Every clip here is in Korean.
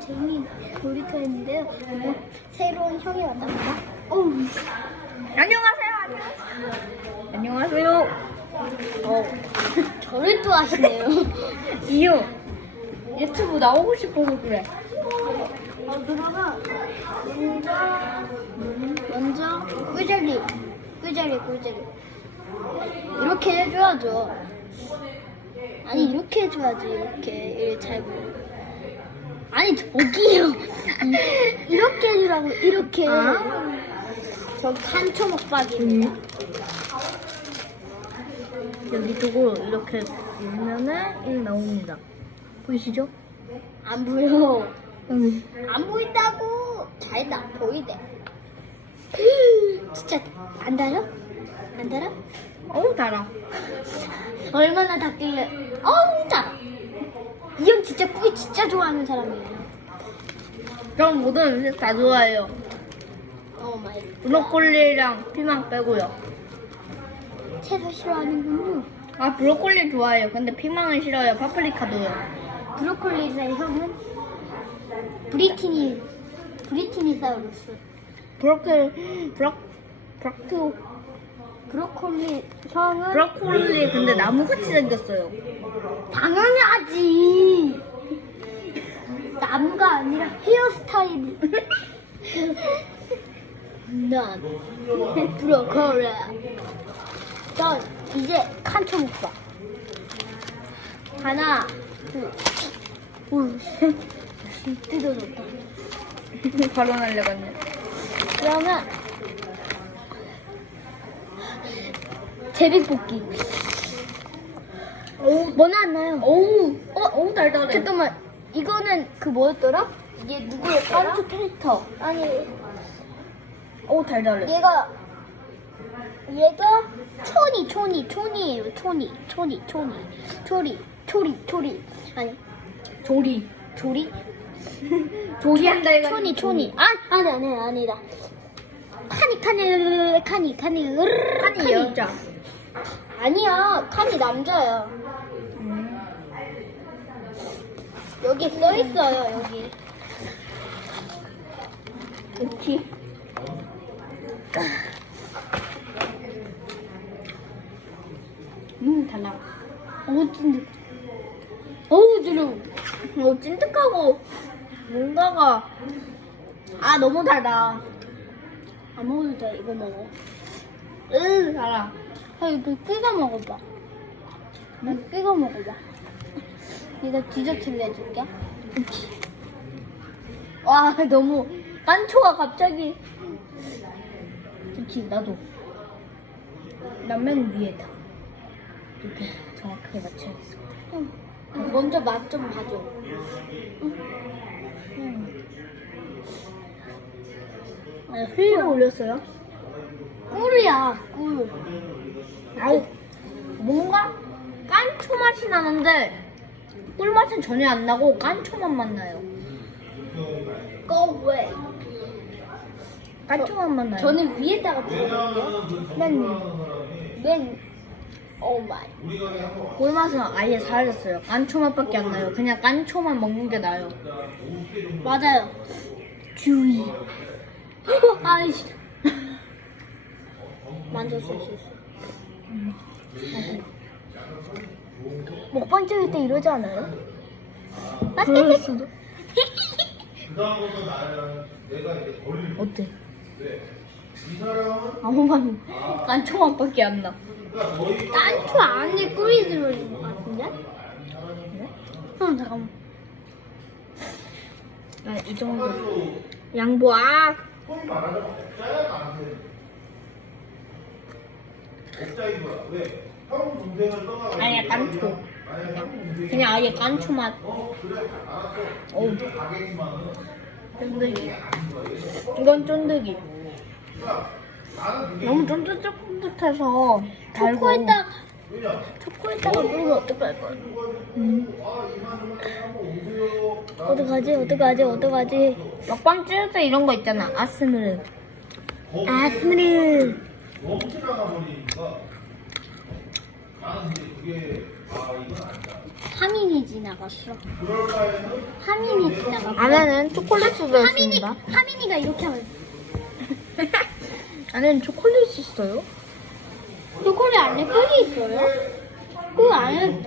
재미있는 놀이터였는데요. 오늘 새로운 형이 왔답니다. 어우, 안녕하세요. 안녕하세요. 어, 저를 또 하시네요. 이유 유튜브 나오고 싶어서 그래. 어, 그러면 먼저 먼저 꿀자리 꿀자리 꿀자리 이렇게 해줘야죠. 아니 이렇게 해줘야지 이렇게 이렇게 잘 보여. 아니 저기요 이- 이렇게 해주라고 이렇게 아. 저 산초 먹박입니다. 여기 두고 이렇게 누르면은 이 나옵니다. 보이시죠? 안 보여. 여기. 안 보인다고 잘나 보이대. 진짜 안 달아? 안 달아? 어우 달아. 얼마나 닿길래 어우 달아. 이 형 진짜 꾸이 진짜 좋아하는 사람이에요. 전 모든 음식 다 좋아해요. 오 마이 브로콜리랑 피망 빼고요. 채소 싫어하는군요. 아 브로콜리 좋아해요. 근데 피망은 싫어요. 파프리카도요. 브로콜리의 형은 브리티니 브리티니사우루스. 브로콜리 브로 브로콜 브로콜리 형은 브로콜리 근데 나무같이 생겼어요. 당연하지. 나무가 아니라 헤어스타일. 난 브로콜리. 전 이제 칸초 먹자. 하나, 둘, 우, 뜯어졌다. 바로 날려갔네. 그러면 제비뽑기. 뭐 나왔나요? 어우 어 어우 달달해. 잠깐만 이거는 그 뭐였더라? 이게 누구였더라? 깐초 캐릭터. 아니 어우 달달해. 얘가 얘가 초니 초니 초니예요 초니 초니 초니 초리 초리 초리 아니 조리. 조리 조리한다 해가지고. 초니 초니 아 아니 아니 아니다 카니 카니 카니 카니 칸이 여자. 아니야 칸이 남자야 음. 여기 써 있어요 여기 그치. 음 달라. 어우 찐득 어우 드러워 어 찐득하고 뭔가가 아 너무 달다. 안 먹어도 돼 이거 먹어 으 달아. 아 이거 끼가 먹어봐 응? 끼가 먹어봐 내가 디저트 내줄게 와 너무 깐초가 갑자기. 그치 나도. 라면 위에다 이렇게 정확하게 맞춰야겠어. 응. 먼저 맛 좀 봐줘 음. 아, 꿀을 흘려 올렸어요? 꿀이야 꿀 아우 뭔가 깐초 맛이 나는데 꿀 맛은 전혀 안 나고 깐초 맛만 나요. Go away 깐초 맛만 나요. 저는 위에다가 부어볼게요 맨, 맨 오 마이 꿀 맛은 아예 사라졌어요. 깐초 맛밖에 안 나요. 그냥 깐초만 먹는 게 나요. 맞아요 주의. 아이씨 만졌어 실수 먹방 찍을 때 이러지 않아요? 맞지? 수도. 어때? 아무 말 깐초 맛밖에 안 나. 깐초 안에 꿀이 들어있는 것 같은데? 응 잠깐만 아, 이 정도. 양보, 아! 아예 깐초. 그냥 아예 맛. 어우. 쫀득이. 이건 쫀득이. 너무 쫀득쫀득해서 달고. 초코에다가 초코에다가 뿌리면 어떡할 거야? 음. 어떡하지? 어떡하지? 어떡하지? 먹방 찍을 때 이런 거 있잖아. 아스무르. 아스미르 하민이 지나갔어. 하민이 지나갔어. 안에는 초콜릿이 하민이 들어있습니다. 하민이가 이렇게 하면 안에는 초콜릿이 있어요. 초콜릿 안에 꿀이 있어요? 그 안에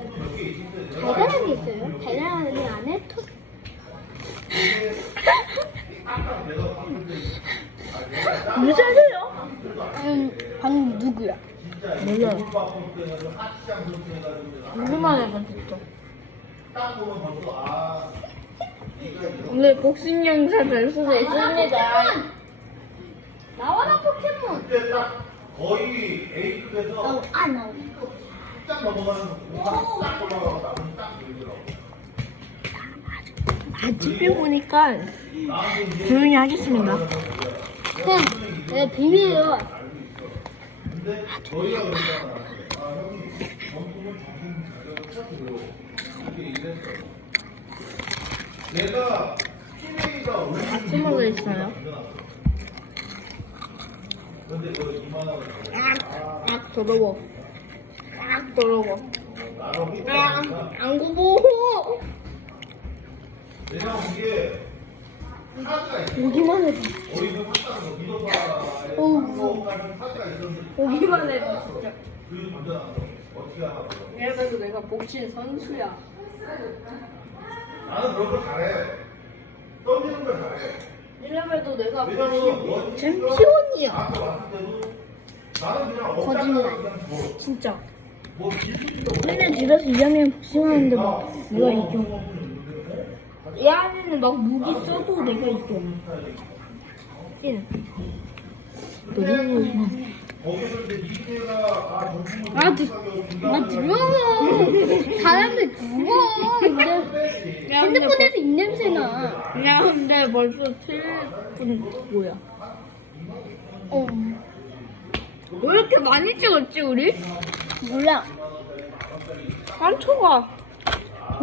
달달한 게 있어요? 달달한 게 안에 토... 무슨 소리요? 음, 방금 누구야? 몰라요. 우리만 해봐 진짜. 오늘 복싱 영상 될 수도 있습니다. 나와라 포켓몬! 거의 A급에서 어, 안 나오네. 딱 넘어가는 거, 딱 올라가고 나면 딱 들더라고. 아, TV를 보니까 조용히 하겠습니다. 그냥 내 비밀이요. 근데 저희가 그러잖아. 아, 형님, 정품은 정품 가격을 찾고요. 이게 이랬어요. 얘가 PA가 올리는 토마토 있어요. 근데 그거 2만 원. 악, 악 더러워. 악 더러워. 악, 휘까 안 구보. 왜냐면 이게 보기만 해도, 보기만 해도 진짜. 이래가지고 내가 복싱 선수야. 나는 그런 걸 잘해. 던지는 걸 잘해. 이래봬도 내가 왜냐면 원 챔피언이야. 나한테 왔을 때도 나는 그냥 거짓말. 뭐, 진짜. 뭐 맨날 집에서 2학년 복싱하는데 막 내가 이겨. 이 안에는 막 무기 써도 내가 거기서 이제 이기가 아 아, 들, 아, 들어. 사람들 죽어. 근데 핸드폰에서 입냄새 나. 야 근데 벌써 7분 뭐야? 어, 왜 이렇게 많이 찍었지 우리? 몰라. 깐초가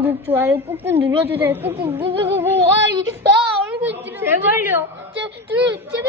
구독, 좋아요 꾹꾹 눌러주세요. 꾹꾹, 꾹꾹, 꾹꾹. 아, 이, 아, 얼굴 찌르. 제발요. 제, 제, 제발.